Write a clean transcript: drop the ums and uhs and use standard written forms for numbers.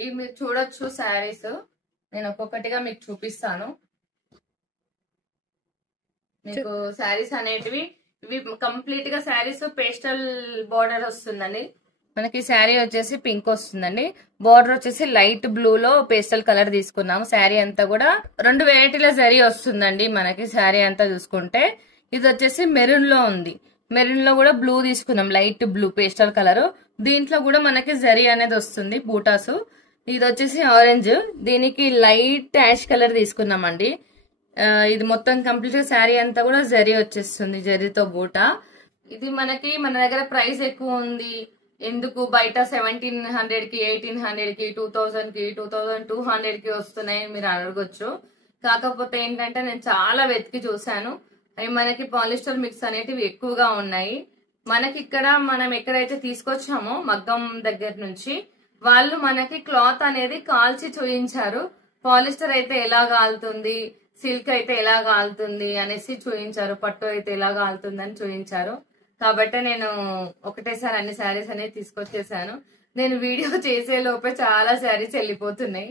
ఇవి మీరు చూడొచ్చు శారీస్. నేను ఒక్కొక్కటిగా మీకు చూపిస్తాను. మీకు శారీస్ అనేటివి ఇవి కంప్లీట్ గా శారీస్ పేస్టల్ బార్డర్ వస్తుందండి. మనకి శారీ వచ్చేసి పింక్ వస్తుందండి. బార్డర్ వచ్చేసి లైట్ బ్లూ లో పేస్టల్ కలర్ తీసుకున్నాము. శారీ అంతా కూడా 2 వెరైటీల జరీ వస్తుందండి. మనకి శారీ అంతా చూసుకుంటే ఇది వచ్చేసి మెరూన్ లో ఉంది. మెరూన్ లో కూడా బ్లూ తీసుకున్నాం, లైట్ బ్లూ పేస్టల్ కలర్. దీంట్లో కూడా మనకి జరీ అనేది వస్తుంది బూటాసు. ఇది వచ్చేసి ఆరెంజ్, దీనికి లైట్ యాష్ కలర్ తీసుకున్నామండి. ఇది మొత్తం కంప్లీట్ గా శారీ అంతా కూడా జరీ వచ్చేస్తుంది, జరీతో బూటా. ఇది మనకి మన దగ్గర ప్రైస్ ఎక్కువ ఉంది ఎందుకు, బయట 1700 కి 1800 కి 2000 కి 2200 కి వస్తున్నాయి మీరు అడగొచ్చు. కాకపోతే ఏంటంటే నేను చాలా వెతికి చూసాను, అవి మనకి పాలిస్టర్ మిక్స్ అనేటివి ఎక్కువగా ఉన్నాయి. మనకి ఇక్కడ మనం ఎక్కడైతే తీసుకొచ్చామో మగ్గం దగ్గర నుంచి వాళ్ళు మనకి క్లాత్ అనేది కాల్చి చూయించారు. పాలిస్టర్ అయితే ఎలా కాలుతుంది, సిల్క్ అయితే ఎలా కాలుతుంది అనేసి చూయించారు, పట్టు అయితే ఎలా కాలుతుంది అని చూయించారు. కాబట్టి నేను ఒకటేసారి అన్ని శారీస్ అనేది తీసుకొచ్చేసాను. నేను వీడియో చేసే లోపే చాలా శారీస్ వెళ్ళిపోతున్నాయి.